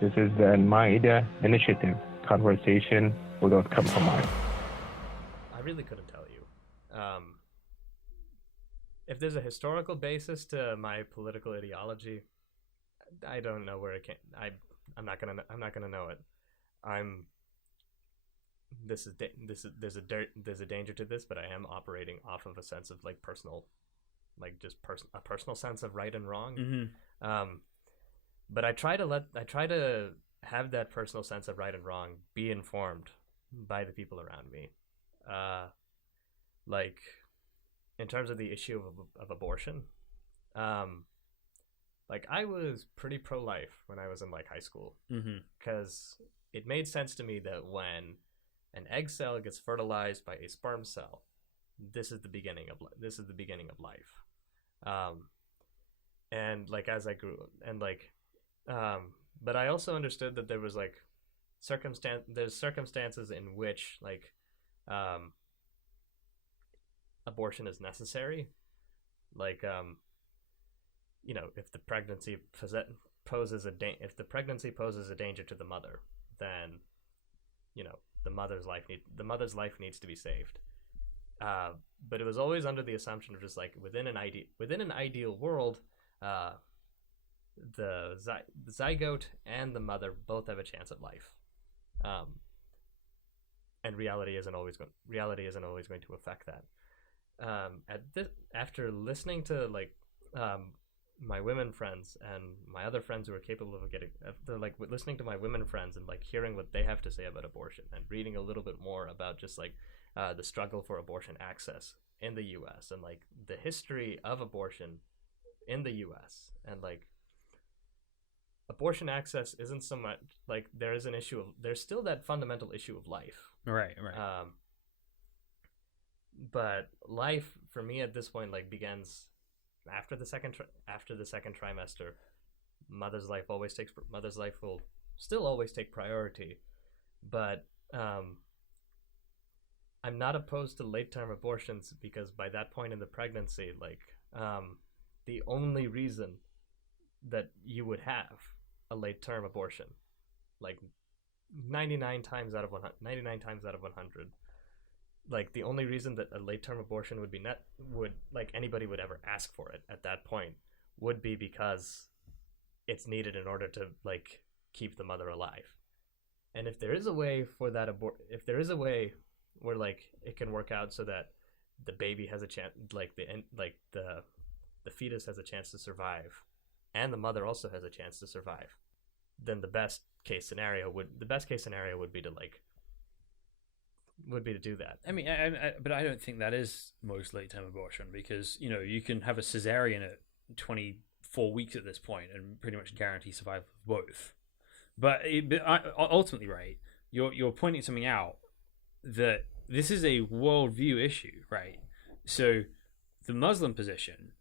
This is the Maida Initiative, conversation without compromise. I really couldn't tell you. If there's a historical basis to my political ideology, I don't know where it came. I'm not gonna know it. I'm. There's a danger to this, but I am operating off of a sense of like personal, like just a personal sense of right and wrong. Um, but I try to have that personal sense of right and wrong be informed by the people around me. Uh, like in terms of the issue of abortion, um, like I was pretty pro life when I was in like high school because it made sense to me that when an egg cell gets fertilized by a sperm cell, this is the beginning of life. Um, and like as I grew and like but I also understood that there was like there's circumstances in which like um abortion is necessary, like if the if the pregnancy poses a danger to the mother, then the mother's life needs to be saved. But it was always under the assumption of just like within an ideal world, uh, the zygote and the mother both have a chance at life, and reality isn't always going to affect that. After listening to like my women friends and my other friends who are capable of after like listening to my women friends and like hearing what they have to say about abortion and reading a little bit more about just like the struggle for abortion access in the U.S. and like the history of abortion in the U.S. and like abortion access isn't so much like there's still that fundamental issue of life. Right. But life for me at this point like begins after the second trimester. Mother's life will still always take priority, but I'm not opposed to late term abortions because by that point in the pregnancy, like the only reason that you would have a late term abortion, like 99 times out of 100, like the only reason that a late term abortion would like anybody would ever ask for it at that point would be because it's needed in order to like keep the mother alive. And if there is a way for if there is a way where like it can work out so that the baby has a chance, like the fetus has a chance to survive and the mother also has a chance to survive, then the best case scenario would be to do that. I mean, but I don't think that is most late-term abortion because you can have a cesarean at 24 weeks at this point and pretty much guarantee survival of both. But ultimately, right, you're pointing something out that this is a worldview issue, right? So the Muslim position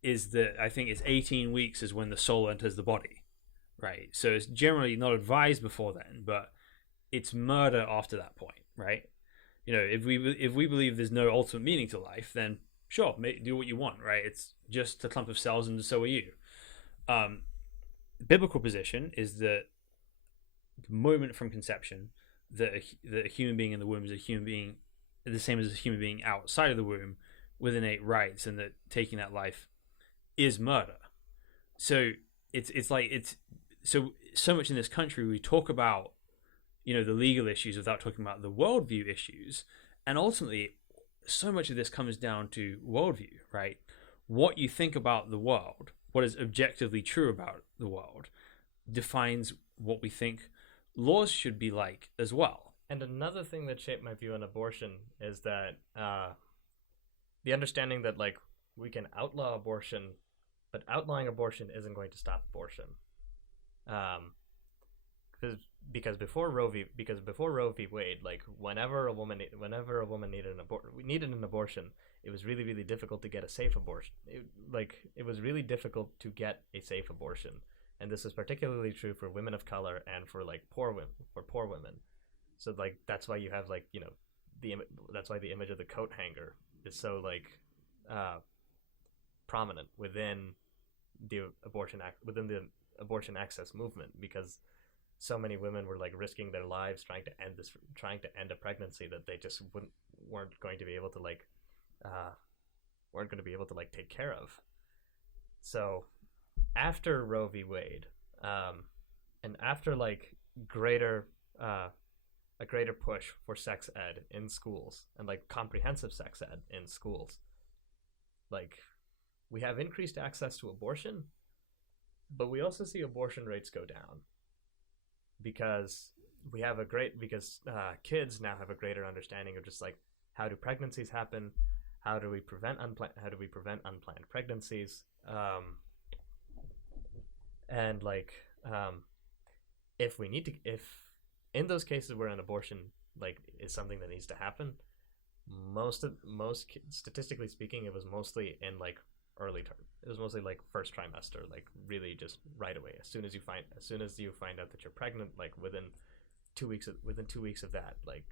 is that I think it's 18 weeks is when the soul enters the body, right? So it's generally not advised before then, but it's murder after that point, right? If we believe there's no ultimate meaning to life, then sure, do what you want, right? It's just a clump of cells, and so are you. Biblical position is that the moment from conception, that a human being in the womb is a human being, the same as a human being outside of the womb, with innate rights, and that taking that life is murder. So it's so much in this country we talk about the legal issues without talking about the worldview issues, and ultimately so much of this comes down to worldview, right? What you think about the world, what is objectively true about the world, defines what we think laws should be like as well. And another thing that shaped my view on abortion is that the understanding that like we can outlaw abortion, but outlawing abortion isn't going to stop abortion. Because before Roe v. Wade, like whenever a woman needed an abortion, it was really really difficult to get a safe abortion. It was really difficult to get a safe abortion, and this is particularly true for women of color and for like poor women. So like that's why you have like that's why the image of the coat hanger is so like prominent within the abortion access movement, because so many women were like risking their lives trying to end a pregnancy that they just weren't going to be able to take care of. So after Roe v. Wade, and after like a greater push for sex ed in schools and like comprehensive sex ed in schools, like we have increased access to abortion, but we also see abortion rates go down because kids now have a greater understanding of just like how do pregnancies happen, how do we prevent unplanned pregnancies, and like if in those cases where an abortion like is something that needs to happen, statistically speaking, it was mostly in like it was mostly like first trimester, like really just right away. As soon as you find out that you're pregnant, like within 2 weeks of that, like,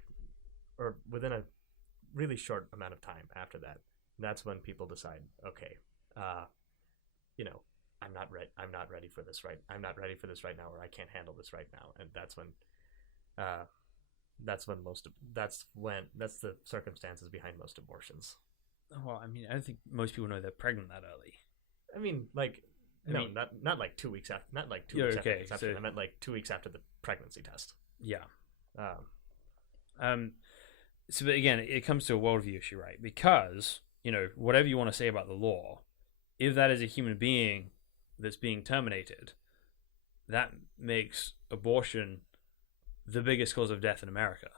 or within a really short amount of time after that, that's when people decide, okay, I'm not ready for this right now, or I can't handle this right now, and that's the circumstances behind most abortions. Well, I mean, I don't think most people know they're pregnant that early. I mean, like, not like 2 weeks after, not like 2 weeks after conception. I meant like 2 weeks after the pregnancy test. Yeah. So, but again, it comes to a worldview issue, right? Because, whatever you want to say about the law, if that is a human being that's being terminated, that makes abortion the biggest cause of death in America.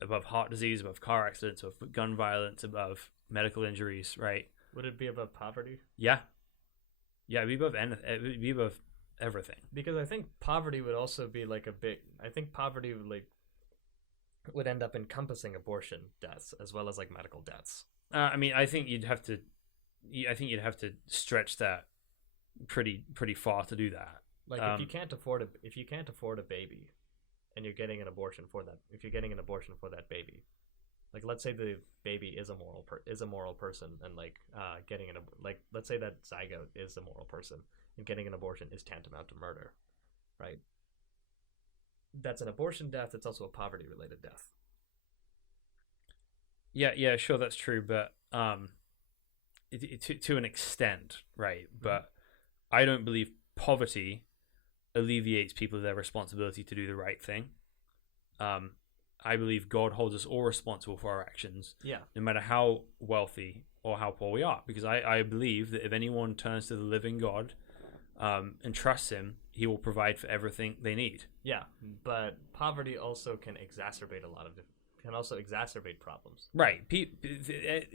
Above heart disease, above car accidents, above gun violence, above medical injuries, right? Would it be above poverty? Yeah. Yeah, it'd be above everything. Because I think poverty would also be like I think poverty would end up encompassing abortion deaths as well as like medical deaths. I mean, I think you'd have to stretch that pretty far to do that. Like if you can't afford a baby, and you're getting an abortion for that baby, like let's say the baby is a moral person, and like let's say that zygote is a moral person, and getting an abortion is tantamount to murder, right? That's an abortion death. It's also a poverty related death. Yeah, sure, that's true, but to an extent, right? But I don't believe poverty alleviates people of their responsibility to do the right thing. I believe God holds us all responsible for our actions, no matter how wealthy or how poor we are, because I believe that if anyone turns to the living God and trusts him, he will provide for everything they need. Yeah, but poverty also can exacerbate problems. Right.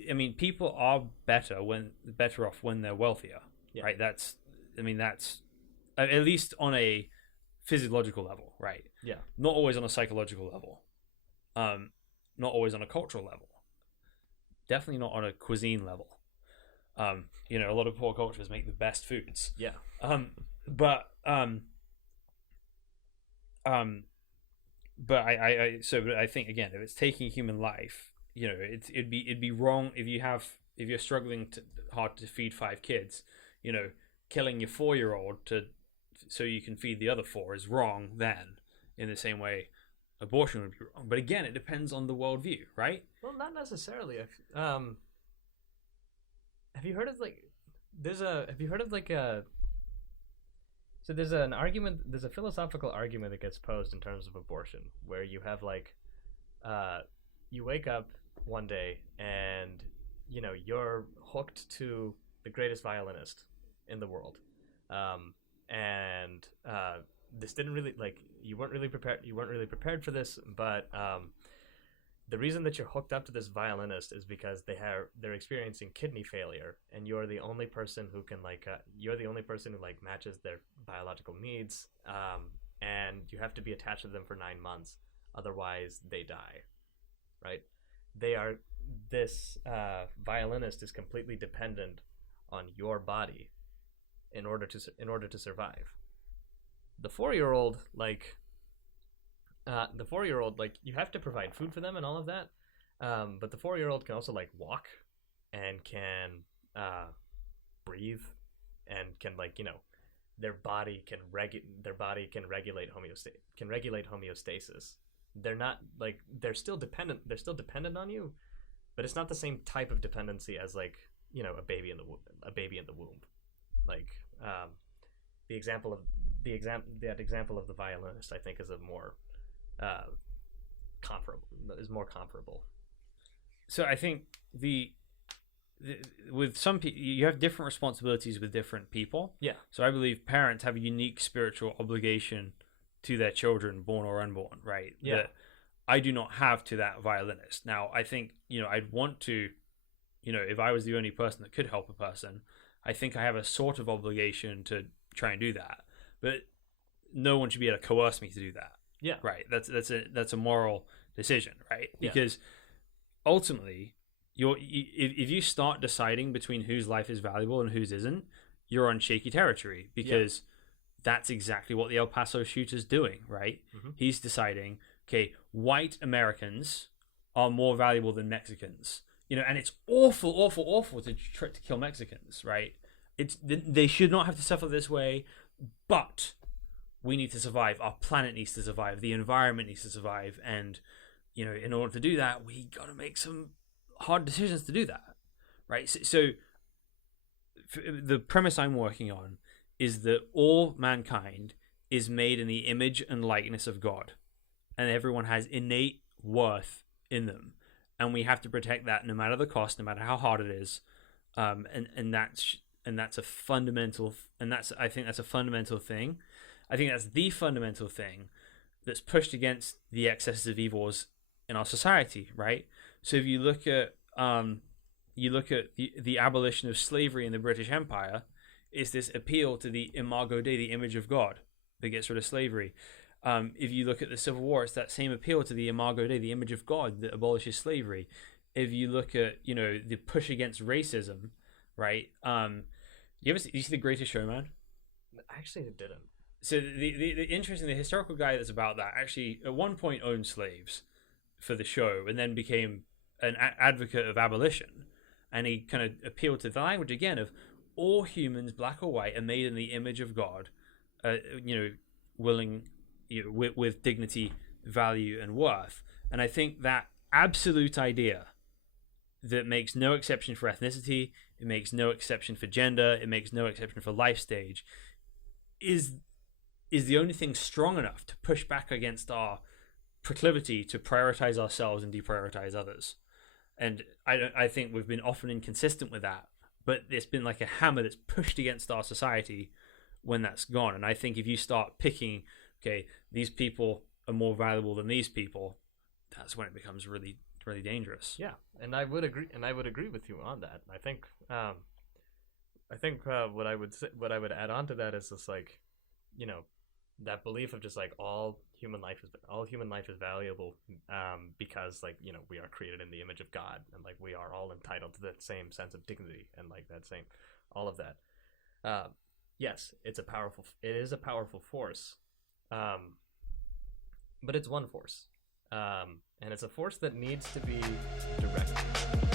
I mean, people are better off when they're wealthier. Yeah. Right. That's at least on a physiological level, right? Yeah. Not always on a psychological level. Not always on a cultural level. Definitely not on a cuisine level. A lot of poor cultures make the best foods. Yeah. But I think again, if it's taking human life, it'd be wrong if you're struggling hard to feed 5 kids, killing your 4-year-old so you can feed the other 4 is wrong. Then, in the same way, abortion would be wrong. But again, it depends on the worldview, right? Well, not necessarily. Have you heard of there's an argument, there's a philosophical argument that gets posed in terms of abortion, where you have you wake up one day and, you're hooked to the greatest violinist in the world. This didn't really, you weren't really prepared for this, but the reason that you're hooked up to this violinist is because they're experiencing kidney failure, and you're the only person who can matches their biological needs, and you have to be attached to them for 9 months, otherwise they die, right? This violinist is completely dependent on your body in order to survive. The 4-year-old, you have to provide food for them and all of that, but the 4-year-old can also walk and can breathe and can their body can regulate homeostasis. They're not like they're still dependent on you, but it's not the same type of dependency as like, you know, a baby in the womb. Like that example of the violinist, I think, is a more comparable. So I think with some people, you have different responsibilities with different people. Yeah. So I believe parents have a unique spiritual obligation to their children, born or unborn, right? Yeah. That I do not have to that violinist. Now, I think, you know, I'd want to, you know, if I was the only person that could help a person, I think I have a sort of obligation to try and do that. But no one should be able to coerce me to do that. Yeah. Right. That's a moral decision, right? Yeah. Because ultimately, if you start deciding between whose life is valuable and whose isn't, you're on shaky territory, because that's exactly what the El Paso shooter's doing, right? Mm-hmm. He's deciding, okay, white Americans are more valuable than Mexicans, you know, and it's awful to try to kill Mexicans, right? They should not have to suffer this way, but we need to survive. Our planet needs to survive. The environment needs to survive, and you know, in order to do that, we got to make some hard decisions to do that, right? So the premise I'm working on is that all mankind is made in the image and likeness of God, and everyone has innate worth in them, and we have to protect that no matter the cost, no matter how hard it is, and that's a fundamental, I think that's a fundamental thing. I think that's the fundamental thing that's pushed against the excesses of evils in our society, right? So if you look at the abolition of slavery in the British Empire, it's this appeal to the imago Dei, the image of God, that gets rid of slavery. If you look at the Civil War, it's that same appeal to the imago Dei, the image of God, that abolishes slavery. If you look at, you know, the push against racism, right? You see The Greatest Showman? Actually, it didn't. So the interesting, the historical guy that's about that actually at one point owned slaves for the show, and then became an advocate of abolition, and he kind of appealed to the language again of all humans, black or white, are made in the image of God, you know, willing, you know, with dignity, value, and worth. And I think that absolute idea that makes no exception for ethnicity, it makes no exception for gender, it makes no exception for life stage, is the only thing strong enough to push back against our proclivity to prioritize ourselves and deprioritize others. And I think we've been often inconsistent with that, but it's been like a hammer that's pushed against our society when that's gone. And I think if you start picking, okay, these people are more valuable than these people, that's when it becomes really, really dangerous. Yeah, and I would agree with you on that. I think what I would add on to that is just like, you know, that belief of just like all human life is valuable, because like, you know, we are created in the image of God, and like we are all entitled to the same sense of dignity, and like that same, all of that. Yes, it is a powerful force, but it's one force, and it's a force that needs to be directed.